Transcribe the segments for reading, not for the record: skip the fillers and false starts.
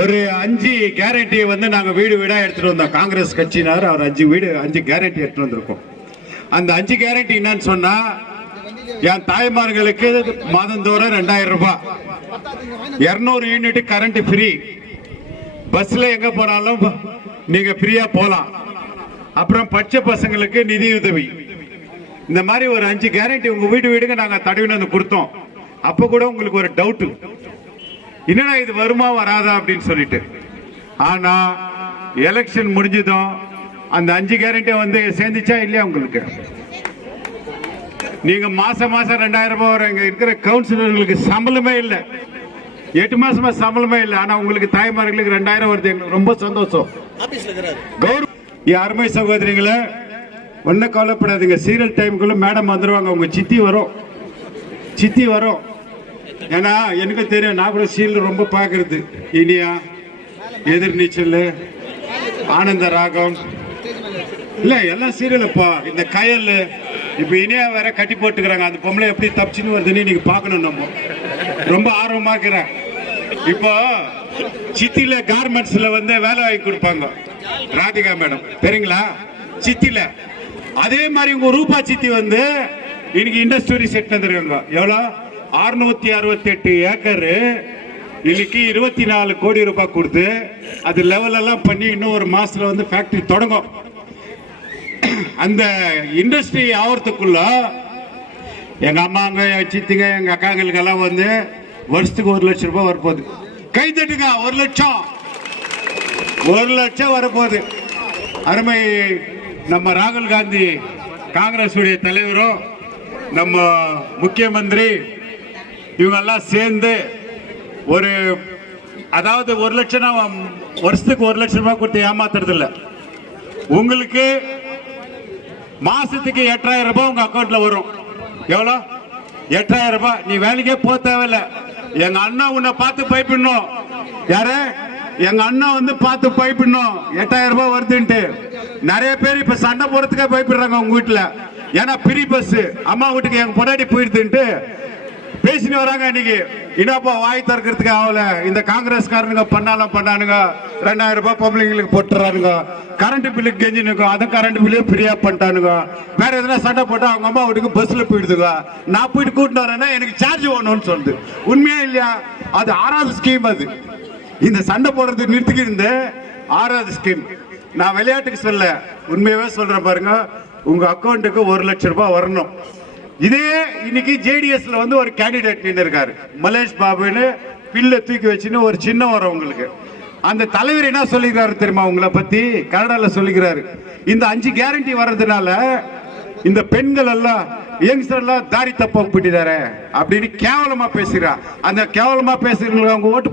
ஒரு 5 கேரண்டி வந்து நாங்க வீடு வீடா எடுத்துட்டு வந்தோம். காங்கிரஸ் கட்சியினர் அவர் 5 கேரண்டி எடுத்துட்டு வந்திருக்கோம். அந்த 5 கேரண்டி என்னன்னு சொன்னா, என் தாய்மார்களுக்கு மாதந்தோறும் 2000 ரூபாய், 200 யூனிட் கரண்ட் ஃப்ரீ, பஸ்ல எங்க போனாலும் நீங்க ஃப்ரீயா போலாம். அப்புறம் பச்சை பசங்களுக்கு நிதியுதவி. இந்த மாதிரி ஒரு 5 கேரண்டி உங்க வீடுங்க நாங்க தடவின்னு வந்து கொடுத்தோம். அப்ப கூட உங்களுக்கு ஒரு டவுட், என்னடா இது வருமா வராதா அப்படின்னு சொல்லிட்டு. ஆனா எலெக்ஷன் முடிஞ்சதும் அந்த 5 கேரண்டி வந்து சேர்ந்துச்சா இல்லையா உங்களுக்கு? நீங்க மாசம் 2000 ரூபாய் வரும். இங்க இருக்கிற கவுன்சிலர்களுக்கு சம்பளமே இல்லை, 8 மாசமா சம்பளமே இல்லை. ஆனா உங்களுக்கு தாய்மார்களுக்கு 2000 வருது. எங்களுக்கு ரொம்ப சந்தோஷம். அருமை சகோதரிகளை, ஒன்னும் கவலைப்படாதீங்க. சீரியல் டைமுக்குள்ள மேடம் வந்துருவாங்க. உங்க சித்தி வரும். ஏன்னா எனக்கு தெரியும், நான் கூட சீரியல் ரொம்ப பாக்குறது. இனியா, எதிர்நீச்சல், ஆனந்த ராகம், இல்ல எல்லாம் சீரியல்ப்பா. இந்த கயல், இப்ப இனியா வேற கட்டி போட்டுக்கிறாங்க. அந்த பொம்பளை எப்படி தப்பிச்சுன்னு வருதுன்னு நீங்க பாக்கணும். நம்ம ரொம்ப ஆர்வமா இருக்கிறேன். இப்போ சித்தில கார்மெண்ட்ஸ்ல வந்து வேலை வாங்கி கொடுப்பாங்க ராதிகா மேடம், தெரியுங்களா? சித்தில அதே மாதிரி உங்க ரூபா சித்தி வந்து இன்னைக்கு இண்டஸ்ட்ரி செட் வந்திருக்காங்க. எவ்வளவு? 668 ஏக்கர், இன்னைக்கு 24 கோடி ரூபாய் கொடுத்து அது லெவல் எல்லாம் பண்ணி இன்னும் ஒரு மாசத்துல வந்து ஃபேக்டரி தொடங்கும். அந்த இண்டஸ்ட்ரி ஆவறதுக்குள்ள எங்க அம்மாங்க, சித்திங்க, எங்க அக்காங்களுக்கு எல்லாம் வந்து வருஷத்துக்கு 1 லட்சம் ரூபாய் வரப்போகுது. கை தட்டுங்க. 1 லட்சம் வரப்போகுது. அருமை நம்ம ராகுல் காந்தி, காங்கிரஸ் உடைய தலைவரும், நம்ம முக்கியமந்திரி, இவங்க எல்லாம் சேர்ந்து ஒரு, அதாவது 1 லட்சம் வருஷத்துக்கு 1 லட்சம் ரூபாய் கொடுத்து ஏமாத்துறது இல்ல. உங்களுக்கு மாசத்துக்கு 8000 ரூபாய் உங்க அக்கௌண்ட்ல வரும். எவ்வளவு? 8000 ரூபாய். நீ வேலைக்கே போக தேவையில்ல. எங்க அண்ணா உன்னை பார்த்து பயப்படணும். யாரு? எங்க அண்ணா வந்து பார்த்து பயப்படணும். 8000 ரூபாய் வருதுன்ட்டு நிறைய பேர் இப்ப சண்டை போறதுக்கே பயப்படுறாங்க உங்க வீட்டுல. ஏன்னா பிரி பஸ் அம்மா வீட்டுக்கு எங்க பொண்டாட்டி போயிடுதுன்ட்டு பேசின்னு வராங்க. இன்னைக்கு என்னப்பா வாய் திறக்கிறதுக்கு ஆகல. இந்த காங்கிரஸ்காரனுங்க பண்ணானுங்க. 2000 ரூபாய் பொம்பளைங்களுக்கு போட்டுறானுங்க. கரண்ட் பில்லுக்கு கெஞ்சினுங்க, அதை கரண்ட் பில்லு ஃப்ரீயா பண்ணிட்டானுங்க. வேற எதனா சண்டை போட்டா அவங்க அம்மா வீட்டுக்கு பஸ்ல போயிடுதுங்க. நான் போயிட்டு கூட்டிட்டு வரேன்னா எனக்கு சார்ஜ் வேணும்னு சொல்லுது. உண்மையா இல்லையா? அது 6வது ஸ்கீம். அது இந்த சண்டை போடுறது நிறுத்திக்கிட்டு 6வது ஸ்கீம். நான் விளையாட்டுக்கு சொல்ல, உண்மையாவே சொல்றேன் பாருங்க. உங்க அக்கௌண்ட்டுக்கு 1 லட்சம் ரூபாய் வரணும். இதே இன்னைக்கு ஜேடிஎஸ்ல வந்து ஒரு கேண்டிடேட் நின்று இருக்காரு, மலேஷ் பாபுன்னு. பில்ல தூக்கி வச்சுன்னு ஒரு சின்ன வரும் உங்களுக்கு. அந்த தலைவர் என்ன சொல்லிக்கிறாரு தெரியுமா? உங்களை பத்தி கனடால சொல்லிக்கிறாரு, இந்த 5 கேரண்டி வர்றதுனால இந்த பெண்கள் எல்லாம், யங்ஸ்டர் எல்லாம் தாடி தப்ப போயிட்டாரு அப்படின்னு கேவலமா பேசுறா. அந்த கேவலமா பேசுறவங்களுக்கு அவங்க ஓட்டு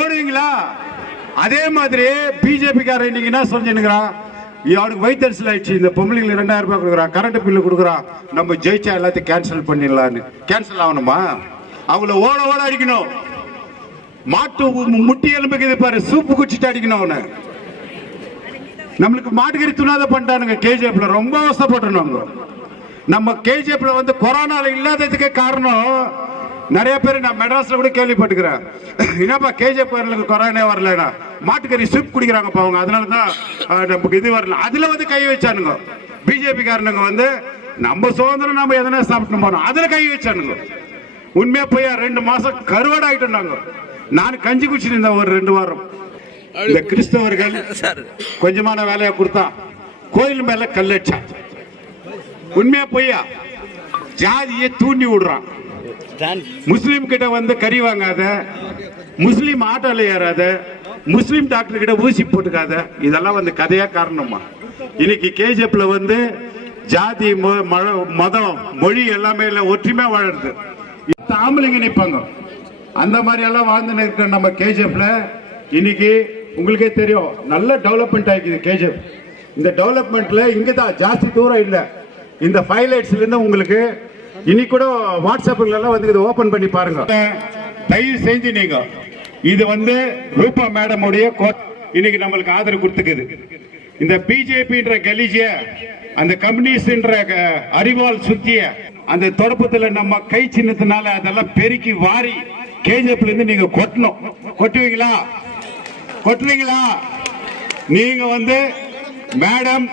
போடுவீங்களா? அதே மாதிரி பிஜேபி காரன் இன்னைக்கு என்ன சொல்லிருக்கிறான், அவனுக்கு வயிற்றுச்சல் ஆயிடுச்சு, இந்த பொம்பளைங்களுக்கு 2000 ரூபாய் கொடுக்குறான், கரண்ட் பில்லு கொடுக்குறான், நம்ம ஜெயிச்சா எல்லாத்தையும் கேன்சல் பண்ணிடலான்னு. கேன்சல் ஆகணுமா? அவங்கள ஓட அடிக்கணும். மாட்டு முட்டி எலும்புக்கு இது பாரு, சூப்பு குச்சிட்டு அடிக்கணும் அவனை. நம்மளுக்கு மாட்டுக்கறி துணாத பண்ணிட்டானுங்க. கேஜிஎஃப்ல ரொம்ப அவசரப்பட்டோம். நம்ம கேஜிஎஃப்ல வந்து கொரோனால இல்லாததுக்கே காரணம் நிறைய பேர் நான் மெட்ராஸ்ல கூட கேள்விப்பட்டுக்கிறேன். என்னப்பா கேஜிஎஃப் கொரோனா வரலனா, மாட்டுக்கறி சூப் குடிக்கிறாங்கப்பா அவங்க, அதனாலதான் நமக்கு இது வரல. அதுல வந்து கை வச்சானுங்க பிஜேபி காரனுங்க. வந்து நம்ம சுதந்திரம் நம்ம எதனா சாப்பிட்டு போனோம், அதுல கை வச்சானுங்க. உண்மையா போய் 2 மாசம் கருவாடு ஆயிட்டு. நான் கஞ்சி குடிச்சிட்டு இருந்தேன் ஒரு 2 வாரம். இந்த கிறிஸ்தவர்கள் கொஞ்சமான வேலையை கொடுத்தா கோயில் மேல கல்லச்சா. உண்மையா பொய்யா? ஜாதியை தூண்டி விடுறான். முஸ்லீம் கிட்ட வந்து கறி வாங்காத, முஸ்லீம் ஆட்டோல ஏறாத, முஸ்லீம் டாக்டர் கிட்ட ஊசி போட்டுக்காத. இதெல்லாம் வந்து கதையா காரணமா? இன்னைக்கு கேஜிஎஃப்ல வந்து ஜாதி, மதம், மொழி எல்லாமே இல்ல, ஒற்றுமையா வாழறது. ஆம்பளைங்க நிற்பாங்க. அந்த மாதிரி எல்லாம் வாழ்ந்து இருக்கிற நம்ம கேஜிஎஃப்ல இன்னைக்கு உங்களுக்கே தெரியும், நல்ல டெவலப்மெண்ட் ஆயிக்குது கேஜிஎஃப். இந்த டெவலப்மெண்ட்ல இங்கதான் ஜாஸ்தி தூரம் இல்ல. இந்த ஹைலைட்ஸ்ல இருந்து உங்களுக்கு இன்னைக்கு கூட வாட்ஸ்அப்ல எல்லாம் வந்து இதை ஓபன் பண்ணி பாருங்க. தயவு செஞ்சு நீங்க இது வந்து ரூபா மேடம் உடைய இன்னைக்கு நம்மளுக்கு ஆதரவு கொடுத்துக்குது. இந்த பிஜேபின்ற கலீஜிய, அந்த கம்யூனிஸ்ட்ன்ற அறிவால் சுத்திய அந்த தொடப்பத்துல நம்ம கை சின்னத்தினால அதெல்லாம் பெருக்கி வாரி கேஜிஎஃப்ல இருந்து நீங்க கொட்டணும். கொட்டுவீங்களா? கொட்டுவீங்களா? நீங்க வந்து மேடம்